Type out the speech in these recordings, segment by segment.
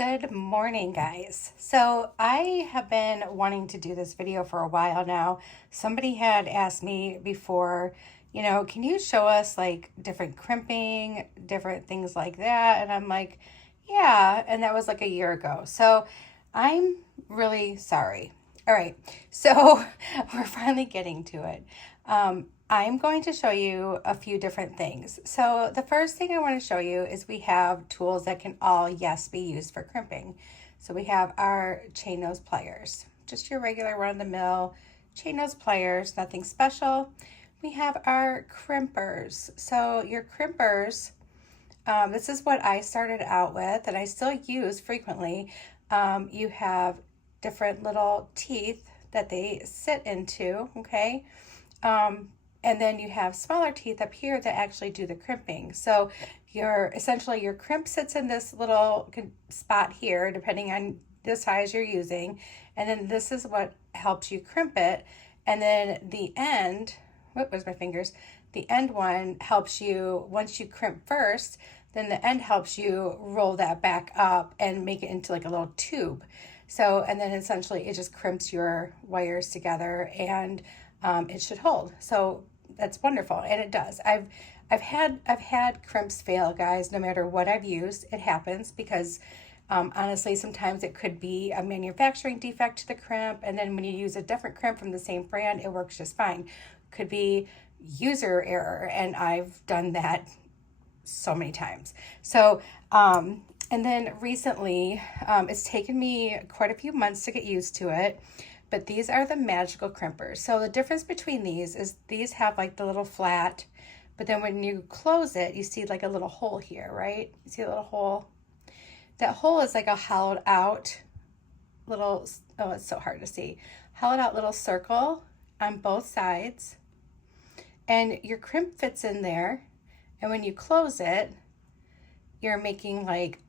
Good morning, guys. So I have been wanting to do this video for a while now. Somebody had asked me before, can you show us like different crimping, different things like that? And I'm like, yeah. And that was like a year ago. So I'm really sorry. All right. So we're finally getting to it. I'm going to show you a few different things. So the first thing I want to show you is we have tools that can all, yes, be used for crimping. So we have our chain nose pliers, just your regular run-of-the-mill chain nose pliers, nothing special. We have our crimpers. So your crimpers, this is what I started out with and I still use frequently. You have different little teeth that they sit into, okay? And then you have smaller teeth up here that actually do the crimping. So essentially your crimp sits in this little spot here, depending on the size you're using. And then this is what helps you crimp it. And then the end, where's my fingers? The end one helps you, once you crimp first, then the end helps you roll that back up and make it into like a little tube. So, and then essentially it just crimps your wires together and it should hold. So that's wonderful, and it does. I've had crimps fail, guys. No matter what I've used, it happens because honestly, sometimes it could be a manufacturing defect to the crimp, and then when you use a different crimp from the same brand, it works just fine. Could be user error, and I've done that so many times. So and then recently, it's taken me quite a few months to get used to it. But these are the magical crimpers. So the difference between these is these have like the little flat, but then when you close it, you see like a little hole here, right? You see a little hole? That hole is like a hollowed out little, oh, it's so hard to see. Hollowed out little circle on both sides. And your crimp fits in there. And when you close it, you're making like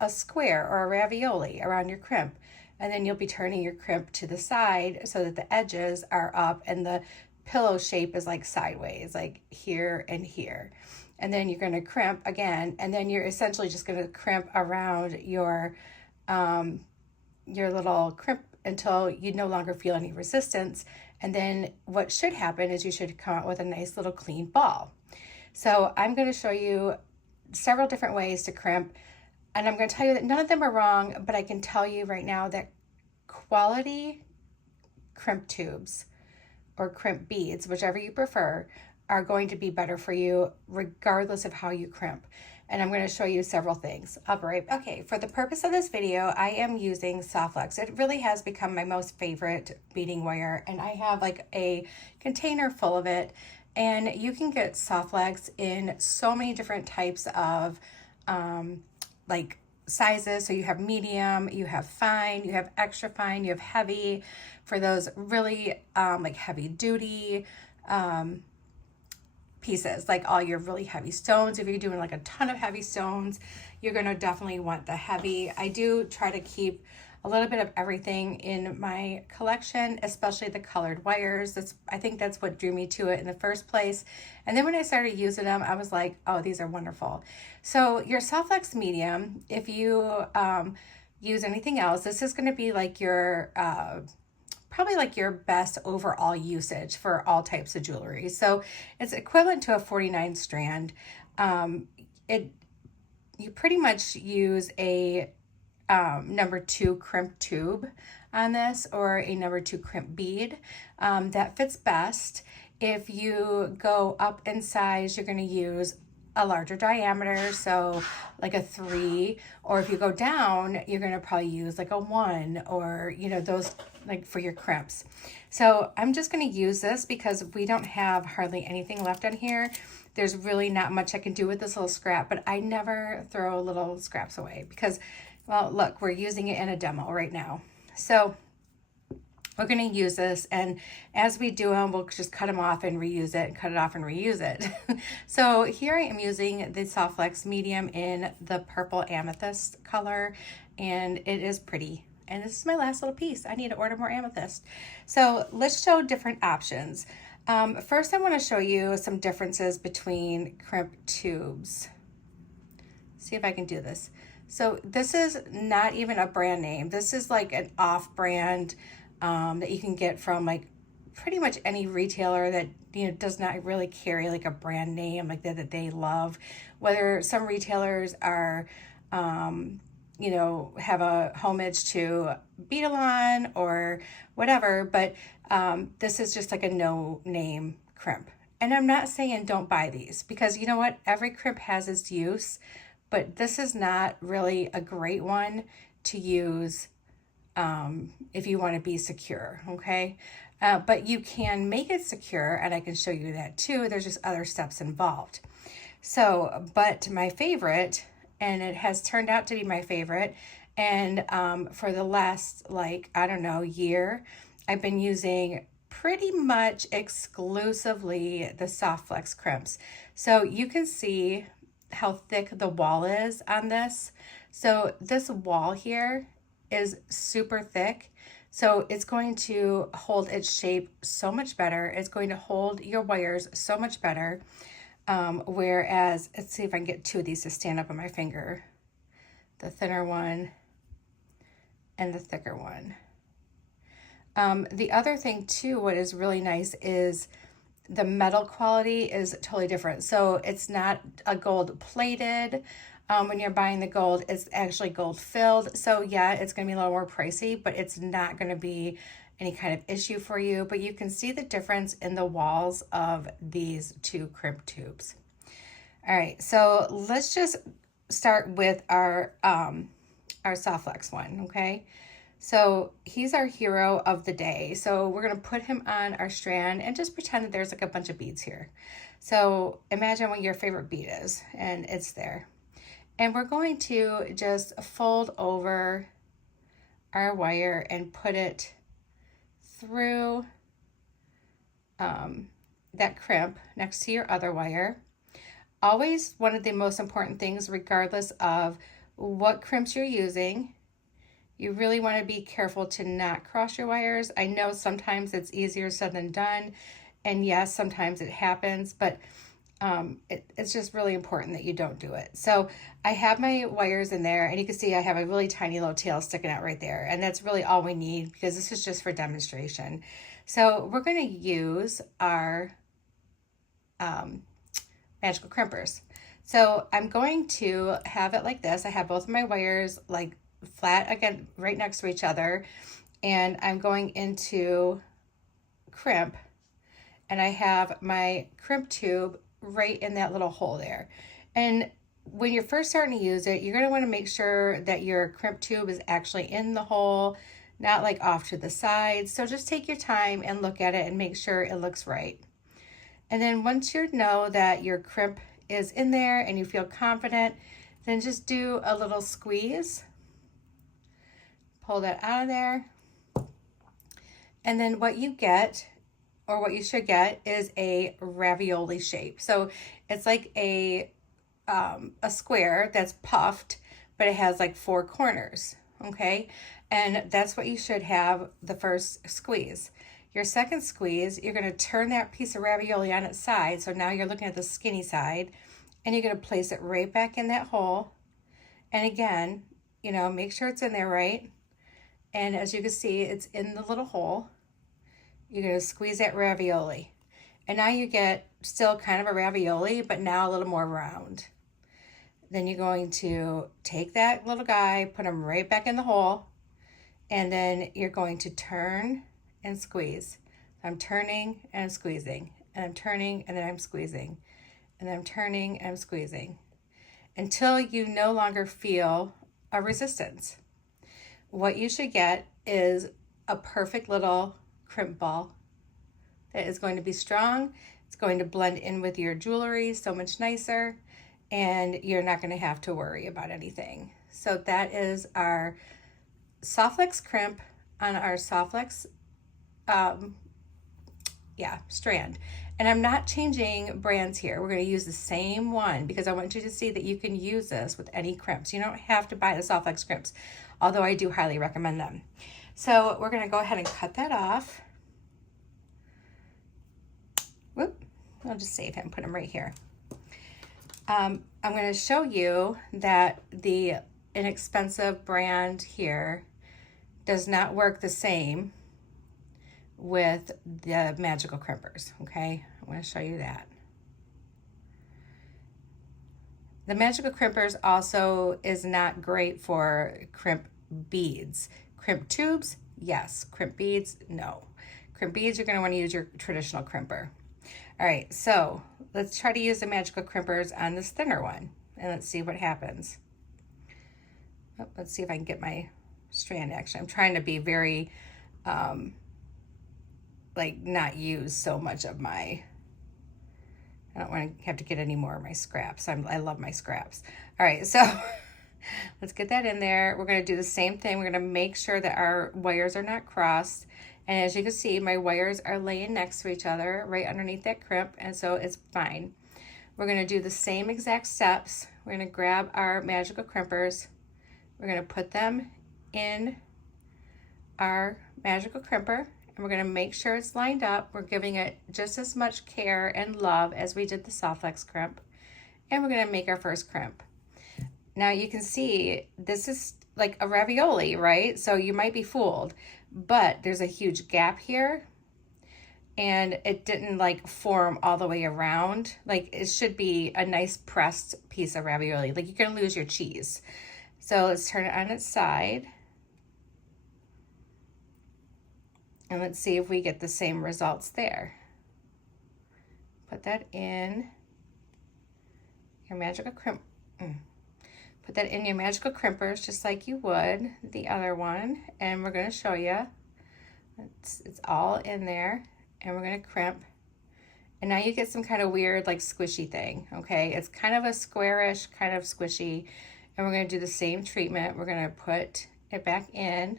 a square or a ravioli around your crimp. And then you'll be turning your crimp to the side so that the edges are up and the pillow shape is like sideways, like here and here. And then you're going to crimp again, and then you're essentially just going to crimp around your little crimp until you no longer feel any resistance. And then what should happen is you should come out with a nice little clean ball. So I'm going to show you several different ways to crimp. And I'm going to tell you that none of them are wrong, but I can tell you right now that quality crimp tubes or crimp beads, whichever you prefer, are going to be better for you regardless of how you crimp. And I'm going to show you several things. Okay, for the purpose of this video, I am using Softflex. It really has become my most favorite beading wire, and I have like a container full of it. And you can get Softflex in so many different types of like sizes. So you have medium, you have fine, you have extra fine, you have heavy for those really like heavy duty pieces, like all your really heavy stones. If you're doing like a ton of heavy stones, you're going to definitely want the heavy. I do try to keep a little bit of everything in my collection, especially the colored wires. I think that's what drew me to it in the first place. And then when I started using them, I was like, oh, these are wonderful. So your Softflex medium, if you use anything else, this is going to be like your probably like your best overall usage for all types of jewelry. So it's equivalent to a 49 strand. You pretty much use a number 2 crimp tube on this, or a number 2 crimp bead that fits best. If you go up in size, you're going to use a larger diameter, so like a 3, or if you go down, you're going to probably use like a 1, or those like for your crimps. So I'm just going to use this because we don't have hardly anything left on here. There's really not much I can do with this little scrap, but I never throw little scraps away because, well, look, we're using it in a demo right now. So we're going to use this, and as we do them, we'll just cut them off and reuse it, and cut it off and reuse it. So here I am using the Softflex medium in the purple amethyst color, and it is pretty. And this is my last little piece. I need to order more amethyst. So let's show different options. First, I want to show you some differences between crimp tubes. See if I can do this. So this is not even a brand name. This is like an off-brand that you can get from like pretty much any retailer that, you know, does not really carry like a brand name like that they love. Whether some retailers are, you know, have a homage to Beadalon or whatever, but this is just like a no name crimp. And I'm not saying don't buy these, because you know what? Every crimp has its use, but this is not really a great one to use if you want to be secure, okay? But you can make it secure, and I can show you that too. There's just other steps involved. So, but my favorite, and it has turned out to be my favorite, and for the last, like, I don't know, year, I've been using pretty much exclusively the Soft Flex crimps. So you can see how thick the wall is on this. So this wall here is super thick. So it's going to hold its shape so much better. It's going to hold your wires so much better. Whereas, let's see if I can get two of these to stand up on my finger. The thinner one and the thicker one. The other thing too, what is really nice is the metal quality is totally different. So it's not a gold plated. When you're buying the gold, it's actually gold filled. So yeah, it's going to be a little more pricey, but it's not going to be any kind of issue for you. But you can see the difference in the walls of these two crimp tubes. All right, so let's just start with our Soft Flex one, okay? So he's our hero of the day. So we're gonna put him on our strand and just pretend that there's like a bunch of beads here. So imagine what your favorite bead is, and it's there. And we're going to just fold over our wire and put it through that crimp next to your other wire. Always one of the most important things, regardless of what crimps you're using, you really want to be careful to not cross your wires. I know sometimes it's easier said than done, and yes, sometimes it happens, but it's just really important that you don't do it. So I have my wires in there, and you can see I have a really tiny little tail sticking out right there, and that's really all we need because this is just for demonstration. So we're going to use our magical crimpers. So I'm going to have it like this. I have both of my wires like flat again right next to each other, and I'm going into crimp, and I have my crimp tube right in that little hole there. And when you're first starting to use it, you're going to want to make sure that your crimp tube is actually in the hole, not like off to the side. So just take your time and look at it and make sure it looks right. And then once you know that your crimp is in there and you feel confident, then just do a little squeeze. Pull that out of there. And then what you get, or what you should get, is a ravioli shape. So it's like a square that's puffed, but it has like 4 corners, okay? And that's what you should have the first squeeze. Your second squeeze, you're going to turn that piece of ravioli on its side. So now you're looking at the skinny side, and you're going to place it right back in that hole. And again, you know, make sure it's in there right. And as you can see, it's in the little hole. You're going to squeeze that ravioli. And now you get still kind of a ravioli, but now a little more round. Then you're going to take that little guy, put him right back in the hole, and then you're going to turn and squeeze. I'm turning and I'm squeezing, and I'm turning and then I'm squeezing, and then I'm turning and I'm squeezing until you no longer feel a resistance. What you should get is a perfect little crimp ball that is going to be strong. It's going to blend in with your jewelry so much nicer, and you're not going to have to worry about anything. So that is our Soft Flex crimp on our Soft Flex strand. And I'm not changing brands here. We're going to use the same one because I want you to see that you can use this with any crimps. You don't have to buy the Soft Flex crimps, although I do highly recommend them. So we're going to go ahead and cut that off. Whoop, I'll just save him, put him right here. I'm going to show you that the inexpensive brand here does not work the same with the magical crimpers, okay? I'm going to show you that. The magical crimpers also is not great for crimp beads. Crimp tubes, yes. Crimp beads, no. Crimp beads, you're going to want to use your traditional crimper. All right, so let's try to use the magical crimpers on this thinner one, and let's see what happens. Oh, let's see if I can get my strand action. I'm trying to be very, like, not use so much of my, I don't want to have to get any more of my scraps. I love my scraps. All right, so let's get that in there. We're going to do the same thing. We're going to make sure that our wires are not crossed. And as you can see, my wires are laying next to each other right underneath that crimp, and so it's fine. We're going to do the same exact steps. We're going to grab our magical crimpers. We're going to put them in our magical crimper, and we're going to make sure it's lined up. We're giving it just as much care and love as we did the soft flex crimp. And we're going to make our first crimp. Now you can see this is like a ravioli, right? So you might be fooled, but there's a huge gap here and it didn't like form all the way around. Like it should be a nice pressed piece of ravioli. Like you're gonna lose your cheese. So let's turn it on its side. And let's see if we get the same results there. Put that in your magical crimp. Put that in your magical crimpers just like you would the other one. And we're going to show you. It's all in there. And we're going to crimp. And now you get some kind of weird like squishy thing. Okay, it's kind of a squarish, kind of squishy. And we're going to do the same treatment. We're going to put it back in.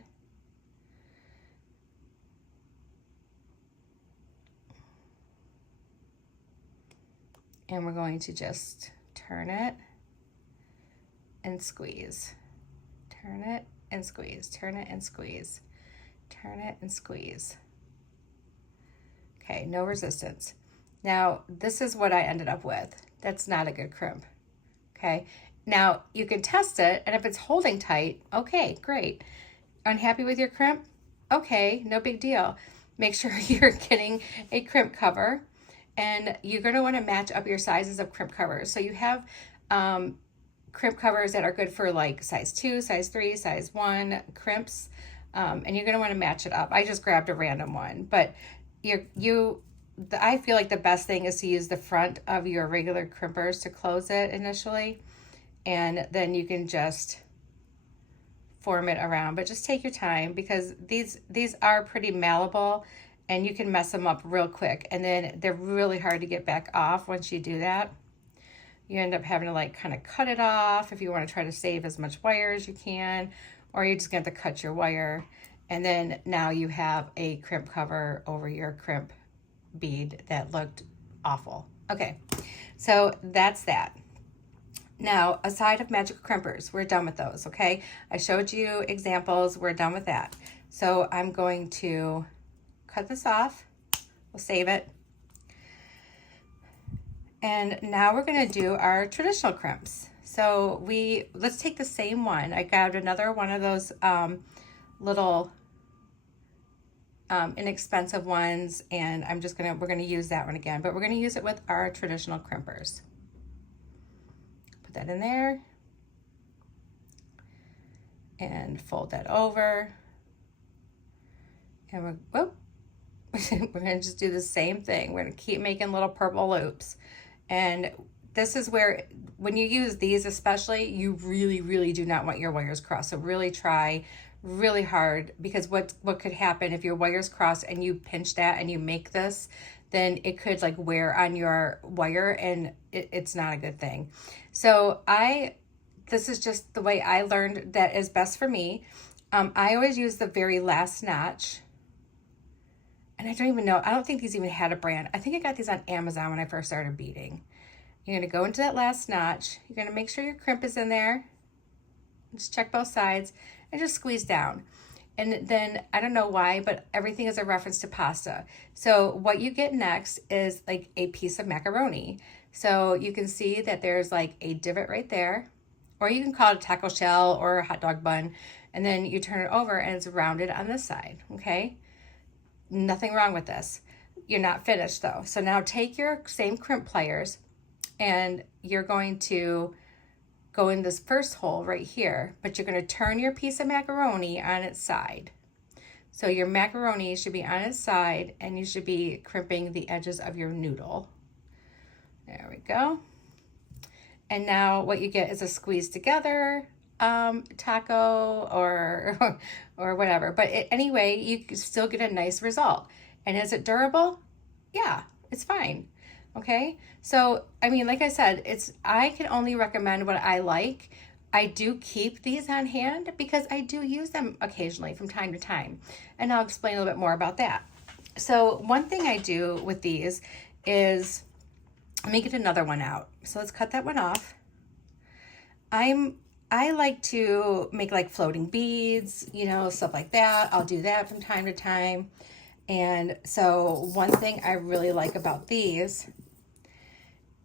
And we're going to just turn it and squeeze, turn it and squeeze, turn it and squeeze, turn it and squeeze. Okay, no resistance. Now, this is what I ended up with. That's not a good crimp, okay? Now, you can test it, and if it's holding tight, okay, great. Unhappy with your crimp? Okay, no big deal. Make sure you're getting a crimp cover, and you're gonna wanna match up your sizes of crimp covers. So you have crimp covers that are good for like size 2, size 3, size 1 crimps, and you're going to want to match it up. I just grabbed a random one, but I feel like the best thing is to use the front of your regular crimpers to close it initially, and then you can just form it around. But just take your time because these are pretty malleable, and you can mess them up real quick, and then they're really hard to get back off once you do that. You end up having to like kind of cut it off if you want to try to save as much wire as you can, or you're just going to have to cut your wire. And then now you have a crimp cover over your crimp bead that looked awful. Okay, so that's that. Now, aside of magical crimpers, we're done with those, okay? I showed you examples, we're done with that. So I'm going to cut this off, we'll save it. And now we're gonna do our traditional crimps. So let's take the same one. I grabbed another one of those little inexpensive ones, and we're gonna use that one again, but we're gonna use it with our traditional crimpers. Put that in there and fold that over. And we're gonna just do the same thing. We're gonna keep making little purple loops. And this is where, when you use these especially, you really, really do not want your wires crossed. So really try really hard, because what could happen if your wires cross and you pinch that and you make this, then it could like wear on your wire, and it's not a good thing. So this is just the way I learned that is best for me. I always use the very last notch. And I don't even know, I don't think these even had a brand. I think I got these on Amazon when I first started beading. You're gonna go into that last notch. You're gonna make sure your crimp is in there. Just check both sides and just squeeze down. And then, I don't know why, but everything is a reference to pasta. So what you get next is like a piece of macaroni. So you can see that there's like a divot right there. or you can call it a taco shell or a hot dog bun, and then you turn it over and it's rounded on this side, okay? Nothing wrong with this. You're not finished though. So now take your same crimp pliers and you're going to go in this first hole right here, but you're going to turn your piece of macaroni on its side. So your macaroni should be on its side and you should be crimping the edges of your noodle. There we go. And now what you get is a squeezed together taco or or whatever. But anyway, you can still get a nice result. And is it durable? Yeah, it's fine. Okay. So, I mean, like I said, I can only recommend what I like. I do keep these on hand because I do use them occasionally from time to time. And I'll explain a little bit more about that. So one thing I do with these is, let me get another one out. So let's cut that one off. I like to make like floating beads, you know, stuff like that. I'll do that from time to time. And so one thing I really like about these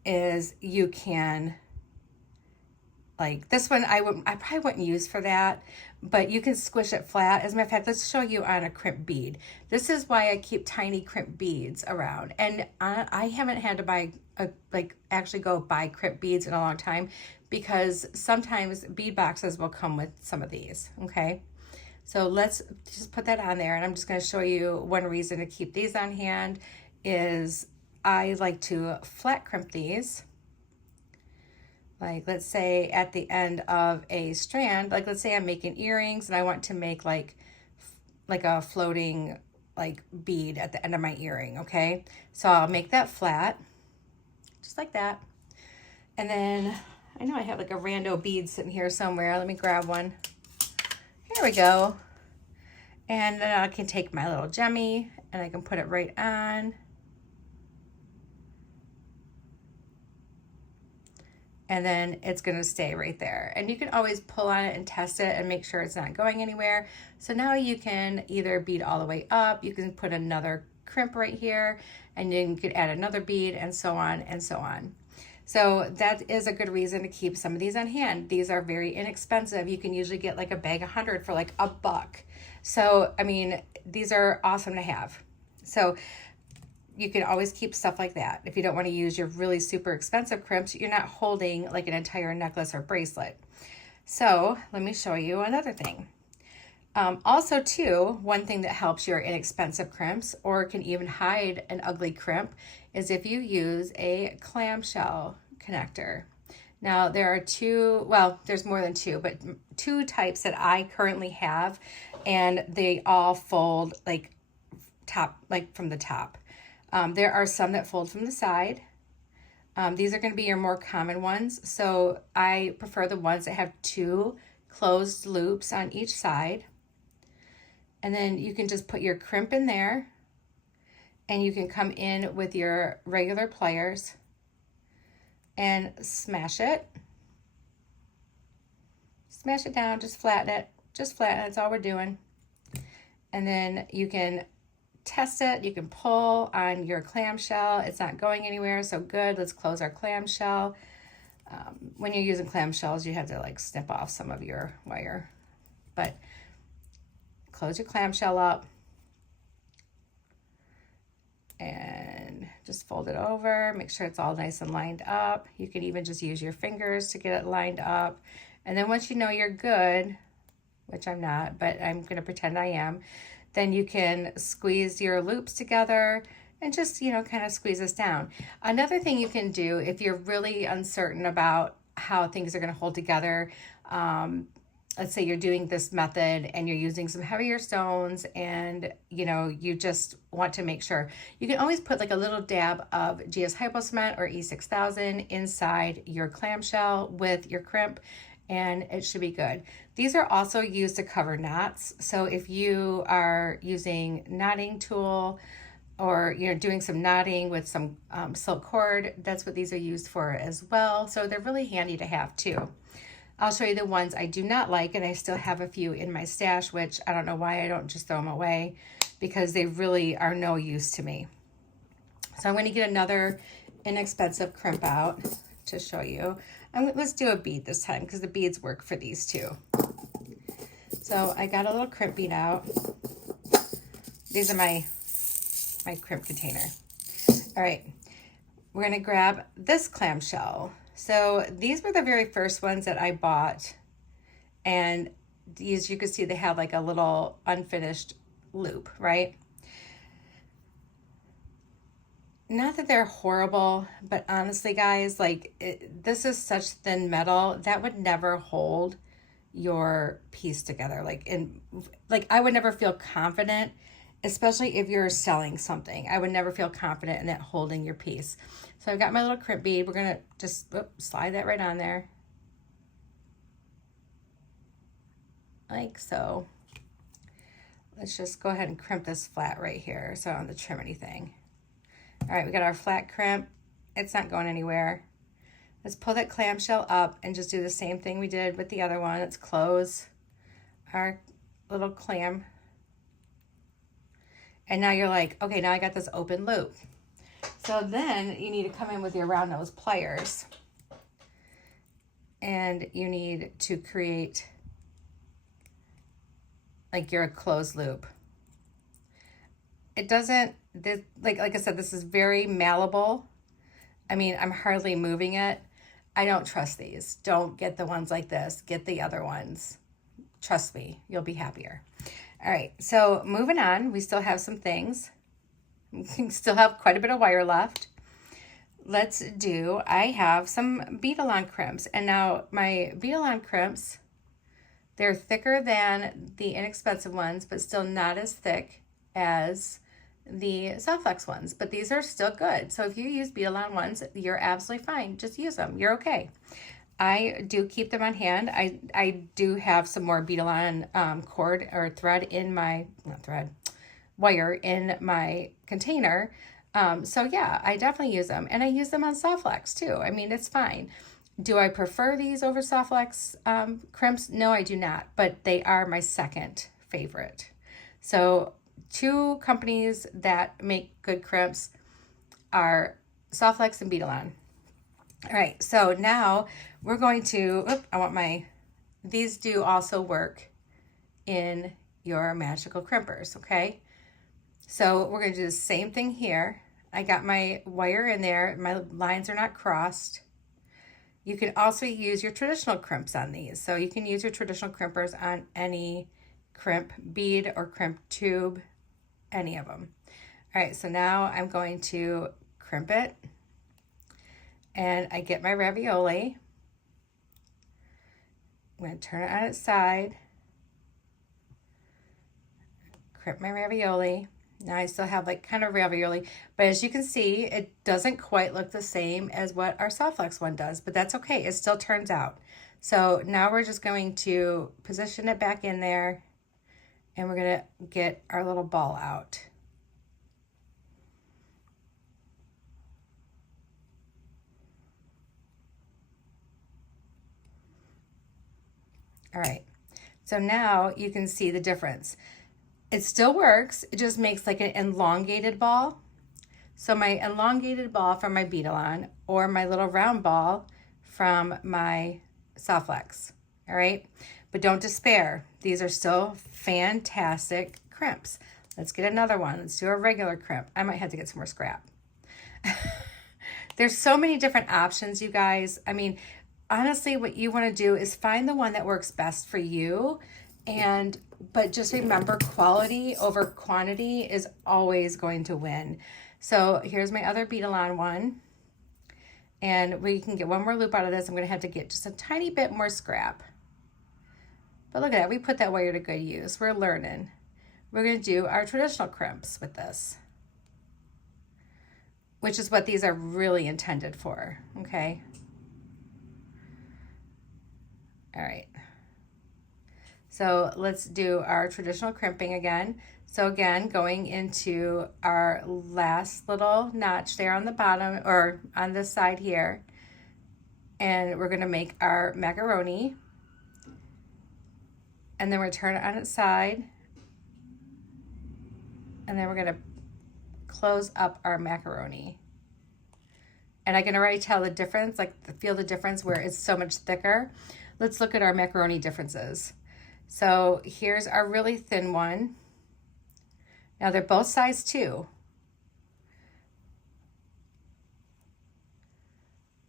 is you can, like this one, I probably wouldn't use for that, but you can squish it flat. As a matter of fact, let's show you on a crimp bead. This is why I keep tiny crimp beads around. And I haven't had to buy actually go buy crimp beads in a long time, because sometimes bead boxes will come with some of these, okay? So let's just put that on there, and I'm just gonna show you one reason to keep these on hand is I like to flat crimp these. Like let's say at the end of a strand, like let's say I'm making earrings and I want to make like a floating like bead at the end of my earring, okay? So I'll make that flat, just like that. And then I know I have like a rando bead sitting here somewhere. Let me grab one. Here we go. And then I can take my little gemmy and I can put it right on. And then it's gonna stay right there. And you can always pull on it and test it and make sure it's not going anywhere. So now you can either bead all the way up, you can put another crimp right here, and you can add another bead, and so on and so on. So that is a good reason to keep some of these on hand. These are very inexpensive. You can usually get like a bag of 100 for like $1. So, I mean, these are awesome to have. So you can always keep stuff like that. If you don't want to use your really super expensive crimps, you're not holding like an entire necklace or bracelet. So let me show you another thing. Also too, one thing that helps your inexpensive crimps or can even hide an ugly crimp is if you use a clamshell connector. Now there are two, well, there's more than two, but two types that I currently have, and they all fold like from the top. There are some that fold from the side. These are going to be your more common ones. So I prefer the ones that have two closed loops on each side. And then you can just put your crimp in there, and you can come in with your regular pliers and smash it. Smash it down, just flatten it. Just flatten it, that's all we're doing. And then you can test it. You can pull on your clamshell. It's not going anywhere, so good. Let's close our clamshell. When you're using clamshells, you have to like snip off some of your wire. But close your clamshell up and just fold it over. Make sure it's all nice and lined up. You can even just use your fingers to get it lined up. And then once you know you're good, which I'm not, but I'm going to pretend I am, then you can squeeze your loops together and just, you know, kind of squeeze this down. Another thing you can do if you're really uncertain about how things are going to hold together, let's say you're doing this method and you're using some heavier stones and, you know, you just want to make sure, you can always put like a little dab of GS Hypo Cement or E6000 inside your clamshell with your crimp, and it should be good. These are also used to cover knots. So if you are using knotting tool or you're doing some knotting with some silk cord, that's what these are used for as well. So they're really handy to have too. I'll show you the ones I do not like, and I still have a few in my stash, which I don't know why I don't just throw them away, because they really are no use to me. So I'm going to get another inexpensive crimp out to show you. Let's do a bead this time because the beads work for these too. So I got a little crimp bead out. These are my crimp container. All right, we're gonna grab this clamshell. So these were the very first ones that I bought, and these, you can see they have like a little unfinished loop, right? Not that they're horrible, but honestly, guys, like this is such thin metal that would never hold your piece together. Like I would never feel confident, especially if you're selling something. I would never feel confident in it holding your piece. So I've got my little crimp bead. We're gonna just slide that right on there, like so. Let's just go ahead and crimp this flat right here so I don't have to trim anything. All right, we got our flat crimp. It's not going anywhere. Let's pull that clamshell up and just do the same thing we did with the other one. Let's close our little clam. And now you're like, okay, now I got this open loop. So then you need to come in with your round nose pliers. And you need to create like your closed loop. It doesn't, like I said, this is very malleable. I mean, I'm hardly moving it. I don't trust these. Don't get the ones like this. Get the other ones. Trust me, you'll be happier. All right, so moving on, we still have some things. We still have quite a bit of wire left. I have some bead-along crimps. And now my bead-along crimps, they're thicker than the inexpensive ones, but still not as thick as the soft flex ones. But these are still good. So if you use bead-along ones, you're absolutely fine. Just use them. You're okay. I do keep them on hand. I do have some more bead-along cord or thread in my, wire in my container. So yeah, I definitely use them. And I use them on soft flex too. I mean, it's fine. Do I prefer these over soft flex crimps? No, I do not. But they are my second favorite. So 2 companies that make good crimps are soft flex and bead-along. All right, so now we're going to, these do also work in your magical crimpers, okay? So we're gonna do the same thing here. I got my wire in there, my lines are not crossed. You can also use your traditional crimps on these. So you can use your traditional crimpers on any crimp bead or crimp tube, any of them. All right, so now I'm going to crimp it. And I get my ravioli. I'm going to turn it on its side. Crimp my ravioli. Now I still have like kind of ravioli, but as you can see, it doesn't quite look the same as what our soft flex one does, but that's okay. It still turns out. So now we're just going to position it back in there, and we're going to get our little ball out. All right, so now you can see the difference. It still works, it just makes like an elongated ball. So my elongated ball from my bead-along or my little round ball from my soft flex, all right? But don't despair, these are still fantastic crimps. Let's get another one, let's do a regular crimp. I might have to get some more scrap. There's so many different options, you guys. I mean, honestly, what you want to do is find the one that works best for you. But just remember, quality over quantity is always going to win. So here's my other bead-along one. And we can get one more loop out of this. I'm going to have to get just a tiny bit more scrap. But look at that. We put that wire to good use. We're learning. We're going to do our traditional crimps with this, which is what these are really intended for. Okay. All right. So let's do our traditional crimping again. So again, going into our last little notch there on the bottom or on this side here. And we're going to make our macaroni. And then we're going to turn it on its side. And then we're going to close up our macaroni. And I can already tell the difference, like feel the difference where it's so much thicker. Let's look at our macaroni differences. So here's our really thin one. Now they're both size 2.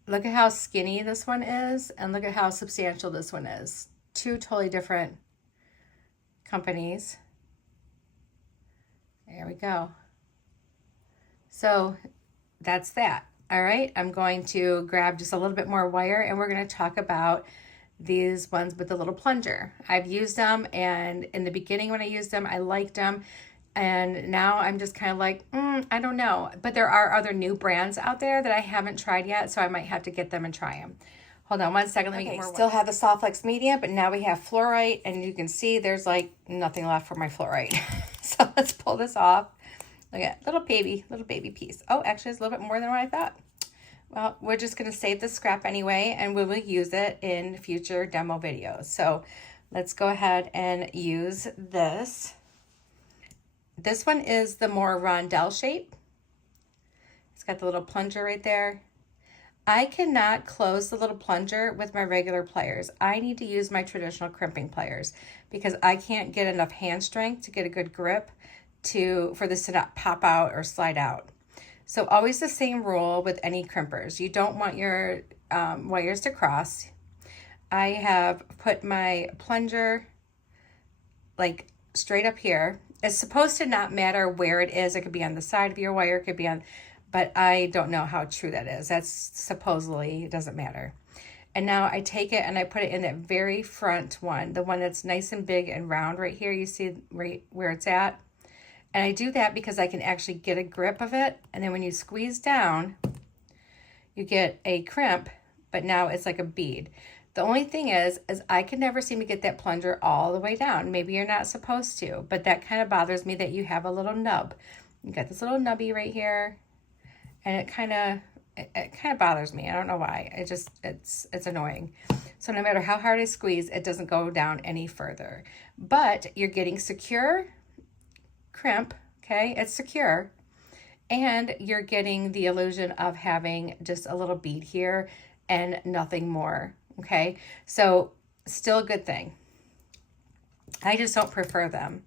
Look at how skinny this one is, and look at how substantial this one is. 2 totally different companies. There we go. So that's that. All right, I'm going to grab just a little bit more wire, and we're going to talk about these ones with the little plunger. I've used them, and in the beginning when I used them, I liked them. And now I'm just kind of like, I don't know. But there are other new brands out there that I haven't tried yet, so I might have to get them and try them. Hold on one second. Let me get more. Still have the Softflex medium, but now we have fluorite, and you can see there's like nothing left for my fluorite. So let's pull this off. Look at little baby piece. Oh, actually, it's a little bit more than what I thought. Well, we're just going to save the scrap anyway, and we will use it in future demo videos. So let's go ahead and use this. This one is the more rondelle shape. It's got the little plunger right there. I cannot close the little plunger with my regular pliers. I need to use my traditional crimping pliers because I can't get enough hand strength to get a good grip for this to not pop out or slide out. So always the same rule with any crimpers. You don't want your wires to cross. I have put my plunger like straight up here. It's supposed to not matter where it is. It could be on the side of your wire, it could be on, but I don't know how true that is. That's supposedly, it doesn't matter. And now I take it and I put it in that very front one, the one that's nice and big and round right here. You see right where it's at. And I do that because I can actually get a grip of it. And then when you squeeze down, you get a crimp, but now it's like a bead. The only thing is I can never seem to get that plunger all the way down. Maybe you're not supposed to, but that kind of bothers me that you have a little nub. You got this little nubby right here, and it kind of bothers me. I don't know why. It's annoying. So no matter how hard I squeeze, it doesn't go down any further. But you're getting secure crimp, okay? It's secure. And you're getting the illusion of having just a little bead here and nothing more. Okay, so still a good thing. I just don't prefer them.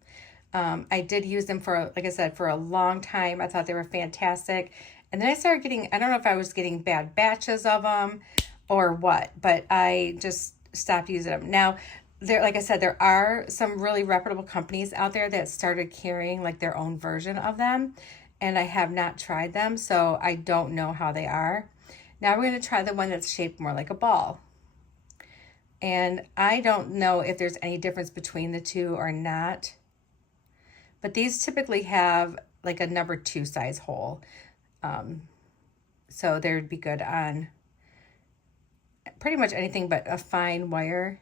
I did use them for, like I said, for a long time. I thought they were fantastic. And then I started getting, I don't know if I was getting bad batches of them or what, but I just stopped using them. Now, like I said, there are some really reputable companies out there that started carrying like their own version of them. And I have not tried them, so I don't know how they are. Now we're going to try the one that's shaped more like a ball. And I don't know if there's any difference between the two or not. But these typically have like a number 2 size hole. So they would be good on pretty much anything but a fine wire.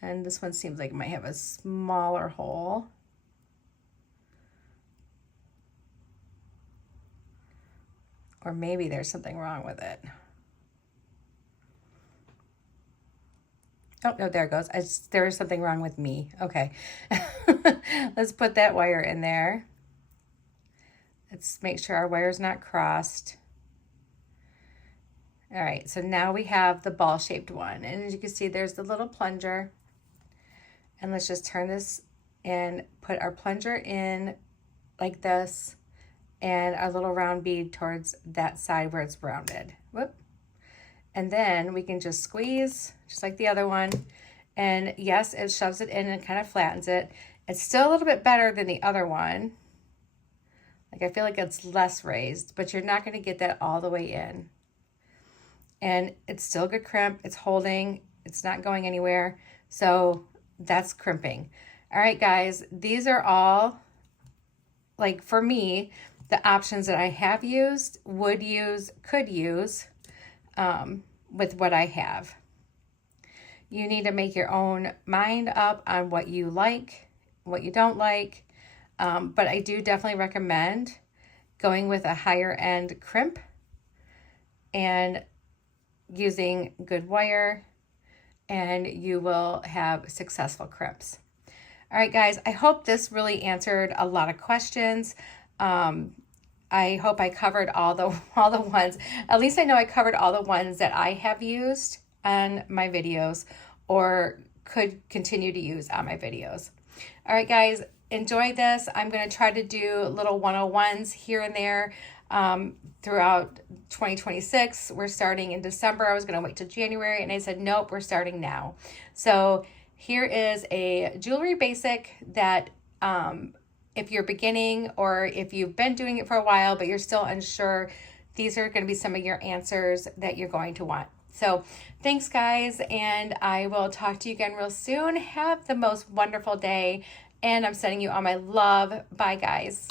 And this one seems like it might have a smaller hole. Or maybe there's something wrong with it. Oh, no, there it goes. There is something wrong with me. Okay. Let's put that wire in there. Let's make sure our wire's not crossed. All right, so now we have the ball-shaped one. And as you can see, there's the little plunger. And let's just turn this and put our plunger in like this and our little round bead towards that side where it's rounded. Whoop. And then we can just squeeze, just like the other one. And yes, it shoves it in and kind of flattens it. It's still a little bit better than the other one. Like I feel like it's less raised, but you're not going to get that all the way in. And it's still good crimp. It's holding. It's not going anywhere. So that's crimping. All right, guys, these are all, like for me, the options that I have used, would use, could use, with what I have. You need to make your own mind up on what you like, what you don't like. But I do definitely recommend going with a higher end crimp and using good wire, and you will have successful crimps. All right, guys, I hope this really answered a lot of questions. I hope I covered all the all the ones. At least I know I covered all the ones that I have used on my videos or could continue to use on my videos. All right, guys, enjoy this. I'm going to try to do little 101s here and there throughout 2026. We're starting in December. I was going to wait till January, and I said, nope, we're starting now. So here is a jewelry basic that if you're beginning or if you've been doing it for a while, but you're still unsure, these are going to be some of your answers that you're going to want. So thanks, guys, and I will talk to you again real soon. Have the most wonderful day, and I'm sending you all my love. Bye, guys.